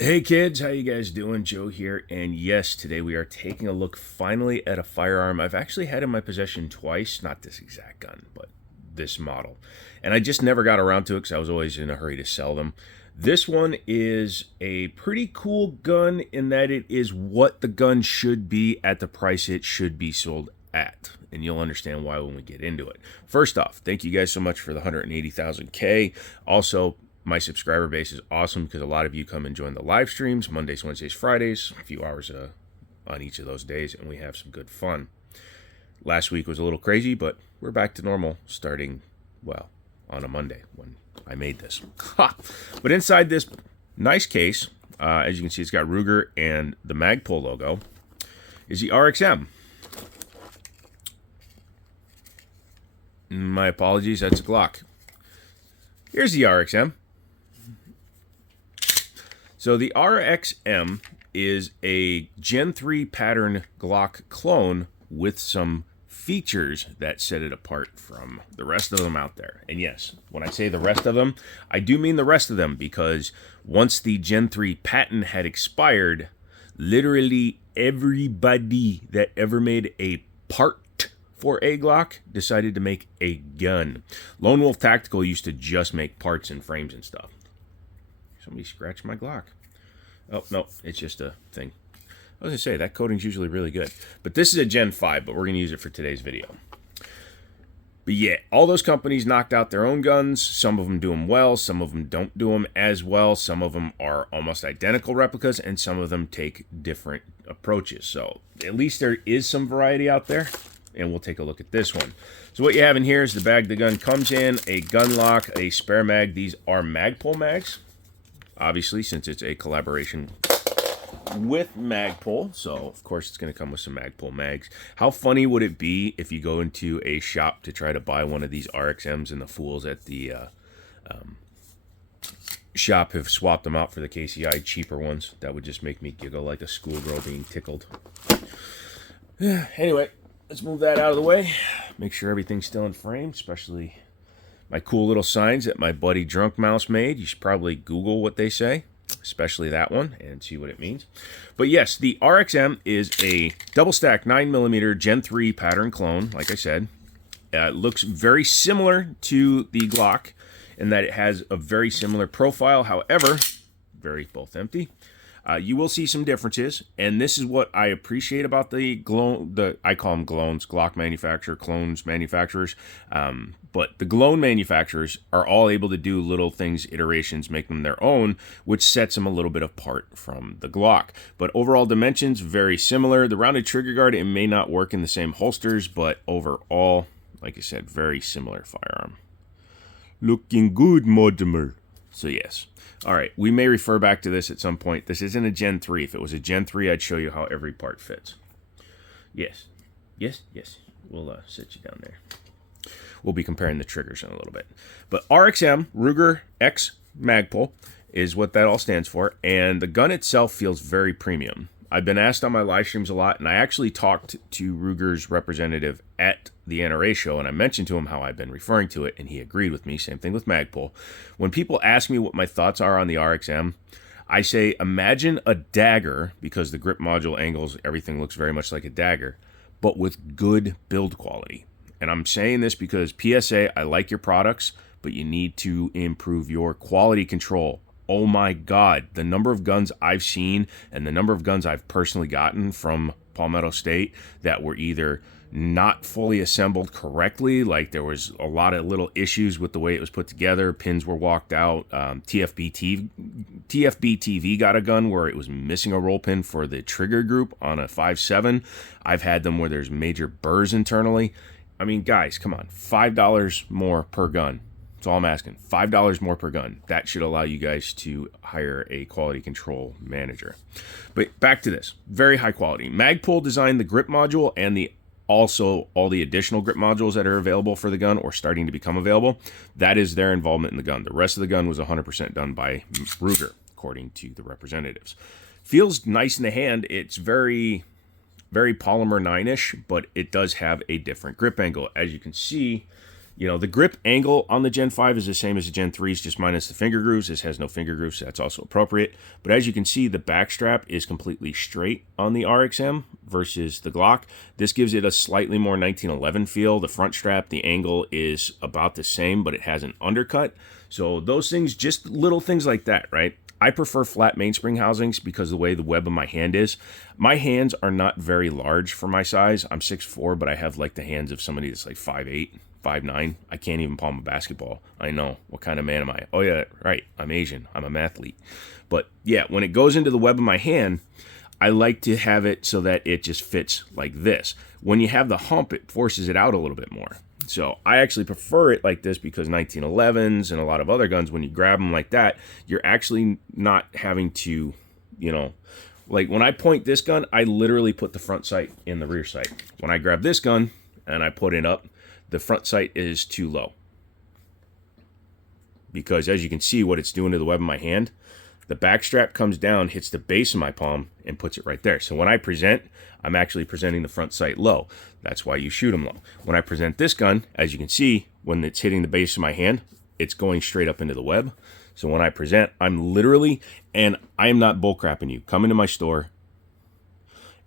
Hey kids, how you guys doing? Joe here, and yes, today we are taking a look finally at a firearm I've actually had in my possession twice, not this exact gun, but this model. And I just never got around to it because I was always in a hurry to sell them. This one is a pretty cool gun in that it is what the gun should be at the price it should be sold at. And you'll understand why when we get into it. First off, thank you guys so much for the 180,000K. Also, my subscriber base is awesome because a lot of you come and join the live streams Mondays, Wednesdays, Fridays, a few hours on each of those days, and we have some good fun. Last week was a little crazy, but we're back to normal starting, well, on a Monday when I made this. But inside this nice case, as you can see, it's got Ruge and the Magpul logo, is the RXM. My apologies, that's a Glock. Here's the RXM. So the RXM is a Gen 3 pattern Glock clone with some features that set it apart from the rest of them out there. And yes, when I say the rest of them, I do mean the rest of them because once the Gen 3 patent had expired, literally everybody that ever made a part for a Glock decided to make a gun. Lone Wolf Tactical used to just make parts and frames and stuff. Somebody scratched my Glock. Oh, no, it's just a thing. I was going to say, that coating's usually really good. But this is a Gen 5, but we're going to use it for today's video. But yeah, all those companies knocked out their own guns. Some of them do them well. Some of them don't do them as well. Some of them are almost identical replicas, and some of them take different approaches. So at least there is some variety out there, and we'll take a look at this one. So what you have in here is the bag the gun comes in, a gun lock, a spare mag. These are Magpul mags. Obviously, since it's a collaboration with Magpul, so of course it's going to come with some Magpul mags. How funny would it be if you go into a shop to try to buy one of these RXMs and the fools at the shop have swapped them out for the KCI cheaper ones? That would just make me giggle like a schoolgirl being tickled. Anyway, let's move that out of the way. Make sure everything's still in frame, especially my cool little signs that my buddy Drunk Mouse made. You should probably Google what they say, especially that one, and see what it means. But yes, the RXM is a double stack 9mm Gen 3 pattern clone, like I said. It looks very similar to the Glock in that it has a very similar profile. However, both empty. You will see some differences, and this is what I appreciate about I call them clones, Glock manufacturer, clones manufacturers, but the clone manufacturers are all able to do little things, iterations, make them their own, which sets them a little bit apart from the Glock. But overall dimensions, very similar. The rounded trigger guard, it may not work in the same holsters, but overall, like I said, very similar firearm. Looking good, Mortimer. So yes. All right, we may refer back to this at some point. This isn't a Gen 3. If it was a Gen 3, I'd show you how every part fits. Yes. Yes, yes. We'll sit you down there. We'll be comparing the triggers in a little bit. But RXM, Ruge X Magpul, is what that all stands for. And the gun itself feels very premium. I've been asked on my live streams a lot, and I actually talked to Ruger's representative at the NRA show, and I mentioned to him how I've been referring to it, and he agreed with me. Same thing with Magpul. When people ask me what my thoughts are on the RXM, I say imagine a dagger, because the grip module angles, everything looks very much like a dagger, but with good build quality. And I'm saying this because PSA, I like your products, but you need to improve your quality control. Oh my God, the number of guns I've seen and the number of guns I've personally gotten from Palmetto State that were either not fully assembled correctly, like there was a lot of little issues with the way it was put together, pins were walked out, TFB TV got a gun where it was missing a roll pin for the trigger group on a 5.7. I've had them where there's major burrs internally. I mean, guys, come on, $5 more per gun. That's all I'm asking. $5 more per gun. That should allow you guys to hire a quality control manager. But back to this. Very high quality. Magpul designed the grip module and also all the additional grip modules that are available for the gun or starting to become available. That is their involvement in the gun. The rest of the gun was 100% done by Ruge, according to the representatives. Feels nice in the hand. It's very, very polymer 9-ish, but it does have a different grip angle. As you can see, You know, the grip angle on the Gen 5 is the same as the Gen 3's, just minus the finger grooves. This has no finger grooves, so that's also appropriate. But as you can see, the back strap is completely straight on the RXM versus the Glock. This gives it a slightly more 1911 feel. The front strap, the angle is about the same, but it has an undercut. So those things, just little things like that, right? I prefer flat mainspring housings because of the way the web of my hand is. My hands are not very large for my size. I'm 6'4", but I have like the hands of somebody that's like 5'8", 5'9". I can't even palm a basketball. I know. What kind of man am I? Oh, yeah, right. I'm Asian. I'm a mathlete. But yeah, when it goes into the web of my hand, I like to have it so that it just fits like this. When you have the hump, it forces it out a little bit more. So I actually prefer it like this because 1911s and a lot of other guns, when you grab them like that, you're actually not having to, you know, like when I point this gun, I literally put the front sight in the rear sight. When I grab this gun and I put it up, the front sight is too low. Because as you can see what it's doing to the web of my hand, the back strap comes down, hits the base of my palm, and puts it right there. So when I present, I'm actually presenting the front sight low. That's why you shoot them low. When I present this gun, as you can see, when it's hitting the base of my hand, it's going straight up into the web. So when I present, I'm literally, and I am not bullcrapping you, come into my store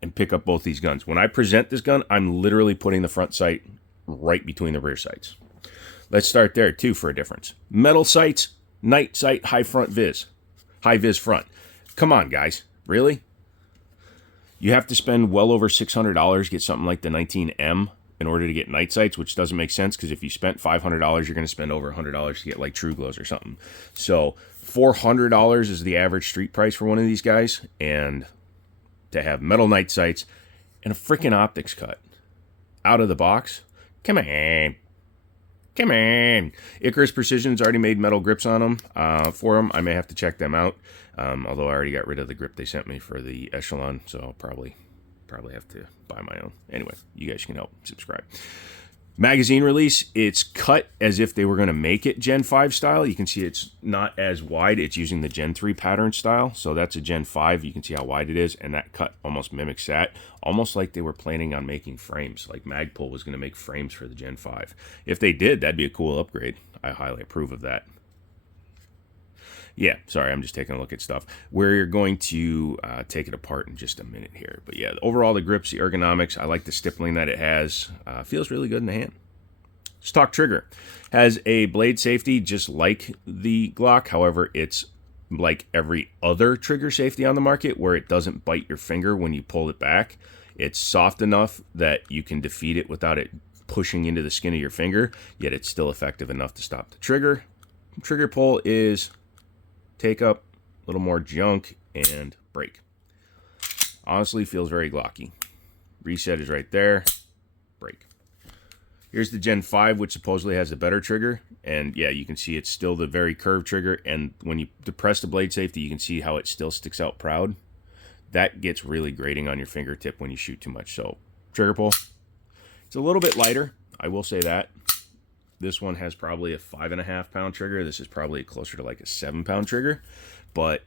and pick up both these guns. When I present this gun, I'm literally putting the front sight right between the rear sights. Let's start there too for a difference. Metal sights, night sight, high vis front. Come on, guys. Really? You have to spend well over $600 to get something like the 19M in order to get night sights, which doesn't make sense because if you spent $500, you're going to spend over $100 to get like True Glows or something. So $400 is the average street price for one of these guys, and to have metal night sights and a freaking optics cut out of the box. Come on. Come on. Icarus Precision's already made metal grips on them for them. I may have to check them out, although I already got rid of the grip they sent me for the Echelon, so I'll probably have to buy my own. Anyway, you guys can help subscribe. Magazine release, it's cut as if they were going to make it Gen 5 style. You can see it's not as wide. It's using the Gen 3 pattern style. So that's a Gen 5. You can see how wide it is. And that cut almost mimics that. Almost like they were planning on making frames. Like Magpul was going to make frames for the Gen 5. If they did, that'd be a cool upgrade. I highly approve of that. Yeah, sorry, I'm just taking a look at stuff. We're going to take it apart in just a minute here. But yeah, overall, the grips, the ergonomics, I like the stippling that it has. Feels really good in the hand. Stock trigger. Has a blade safety just like the Glock. However, it's like every other trigger safety on the market where it doesn't bite your finger when you pull it back. It's soft enough that you can defeat it without it pushing into the skin of your finger, yet it's still effective enough to stop the trigger. Trigger pull is take up, a little more junk, and break. Honestly, feels very Glocky. Reset is right there. Break. Here's the Gen 5, which supposedly has a better trigger. And yeah, you can see it's still the very curved trigger. And when you depress the blade safety, you can see how it still sticks out proud. That gets really grating on your fingertip when you shoot too much. So, trigger pull. It's a little bit lighter, I will say that. This one has probably a 5.5 pound trigger. This is probably closer to like a 7-pound trigger. But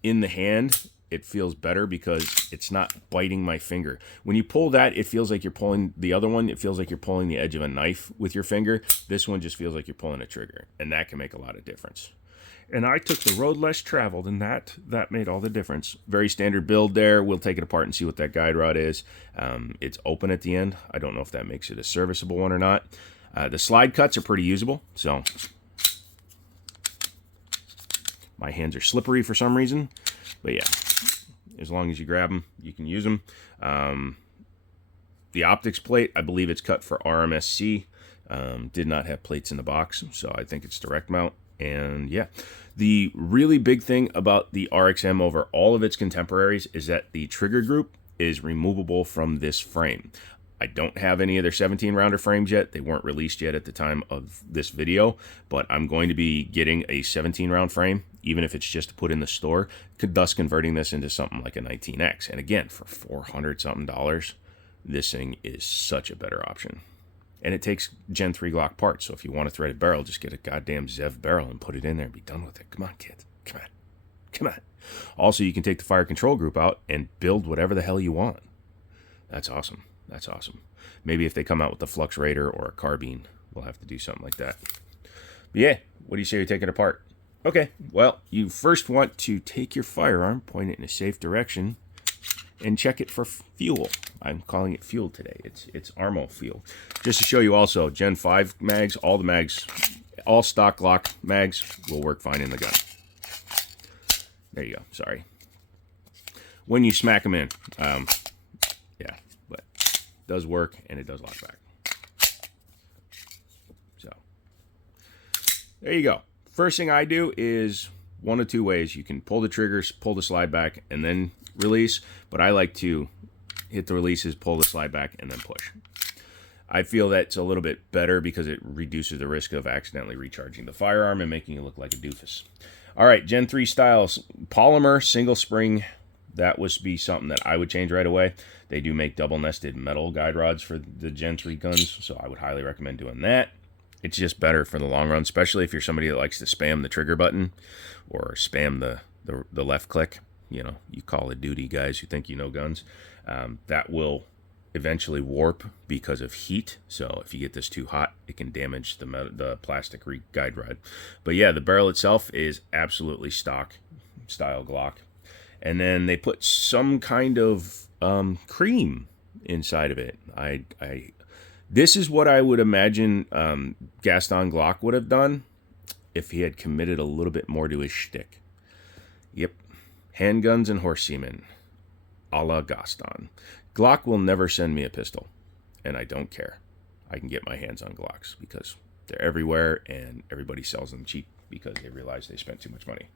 in the hand, it feels better because it's not biting my finger. When you pull that, it feels like you're pulling the other one. It feels like you're pulling the edge of a knife with your finger. This one just feels like you're pulling a trigger. And that can make a lot of difference. And I took the road less traveled, and that made all the difference. Very standard build there. We'll take it apart and see what that guide rod is. It's open at the end. I don't know if that makes it a serviceable one or not. The slide cuts are pretty usable, so my hands are slippery for some reason, but yeah, as long as you grab them, you can use them. The optics plate, I believe it's cut for RMSC, did not have plates in the box, so I think it's direct mount. And yeah, the really big thing about the RXM over all of its contemporaries is that the trigger group is removable from this frame. I don't have any of their 17-rounder frames yet. They weren't released yet at the time of this video, but I'm going to be getting a 17-round frame, even if it's just to put in the store, thus converting this into something like a 19X. And again, for $400-something, this thing is such a better option. And it takes Gen 3 Glock parts, so if you want a threaded barrel, just get a goddamn Zev barrel and put it in there and be done with it. Come on, kids. Come on. Come on. Also, you can take the fire control group out and build whatever the hell you want. That's awesome. That's awesome. Maybe if they come out with the Flux Raider or a carbine, we'll have to do something like that. But yeah, what do you say we take it apart? Okay, well, you first want to take your firearm, point it in a safe direction, and check it for fuel. I'm calling it fuel today. It's Armo fuel. Just to show you also, Gen 5 mags, all the mags, all stock Glock mags will work fine in the gun. There you go, sorry. When you smack them in, yeah, but it does work and it does lock back. So, there you go. First thing I do is one of two ways. You can pull the triggers, pull the slide back, and then release, but I like to hit the releases, pull the slide back, and then push. I feel that's a little bit better because it reduces the risk of accidentally recharging the firearm and making it look like a doofus. All right, Gen 3 styles, polymer, single spring, that would be something that I would change right away. They do make double nested metal guide rods for the Gen 3 guns, so I would highly recommend doing that. It's just better for the long run, especially if you're somebody that likes to spam the trigger button or spam the left click. You know, you Call of Duty guys who think you know guns. That will eventually warp because of heat. So if you get this too hot, it can damage the plastic guide rod. But yeah, the barrel itself is absolutely stock style Glock. And then they put some kind of cream inside of it. This is what I would imagine Gaston Glock would have done if he had committed a little bit more to his shtick. Yep. Handguns and horse semen, a la Gaston. Glock will never send me a pistol, and I don't care. I can get my hands on Glocks because they're everywhere, and everybody sells them cheap because they realize they spent too much money.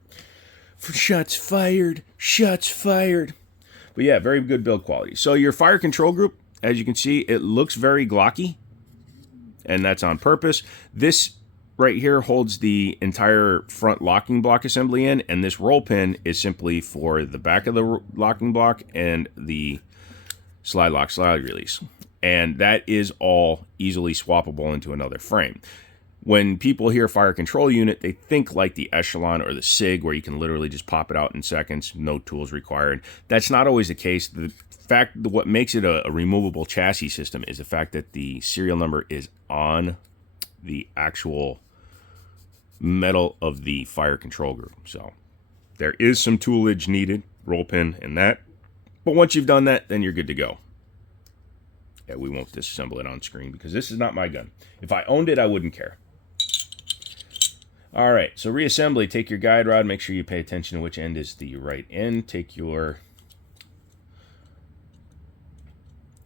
Shots fired, shots fired. But yeah, very good build quality. So your fire control group, as you can see, it looks very Glocky, and that's on purpose. This right here holds the entire front locking block assembly in, and this roll pin is simply for the back of the locking block and the slide lock, slide release. And that is all easily swappable into another frame. When people hear fire control unit, they think like the Echelon or the SIG, where you can literally just pop it out in seconds, no tools required. That's not always the case. The fact, what makes it a removable chassis system is the fact that the serial number is on the actual metal of the fire control group. So there is some toolage needed, roll pin and that. But once you've done that, then you're good to go. Yeah, we won't disassemble it on screen because this is not my gun. If I owned it, I wouldn't care. All right, so reassembly, take your guide rod, make sure you pay attention to which end is the right end. Take your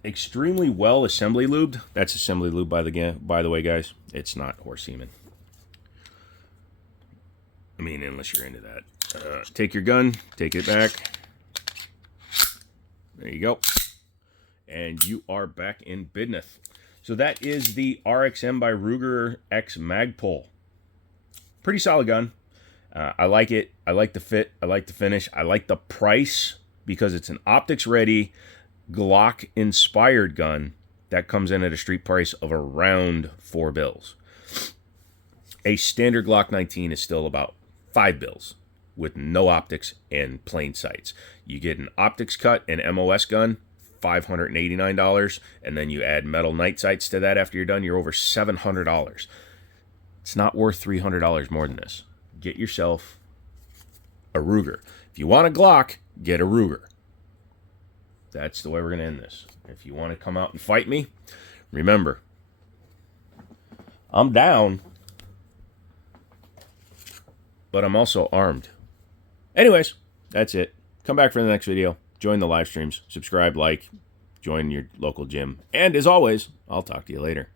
extremely well assembly lubed. That's assembly lube by the way, guys. It's not horse semen. I mean, unless you're into that. Take your gun, take it back. There you go. And you are back in business. So that is the RXM by Ruge X Magpul. Pretty solid gun. I like it. I like the fit. I like the finish. I like the price because it's an optics ready Glock inspired gun that comes in at a street price of around $4. A standard Glock 19 is still about $5 with no optics and plain sights. You get an optics cut and MOS gun, $589, and then you add metal night sights to that after you're done, you're over $700. It's not worth $300 more than this. Get yourself a Ruger. If you want a Glock, get a Ruger. That's the way we're going to end this. If you want to come out and fight me, remember, I'm down, but I'm also armed. Anyways, that's it. Come back for the next video. Join the live streams. Subscribe, like, join your local gym. And as always, I'll talk to you later.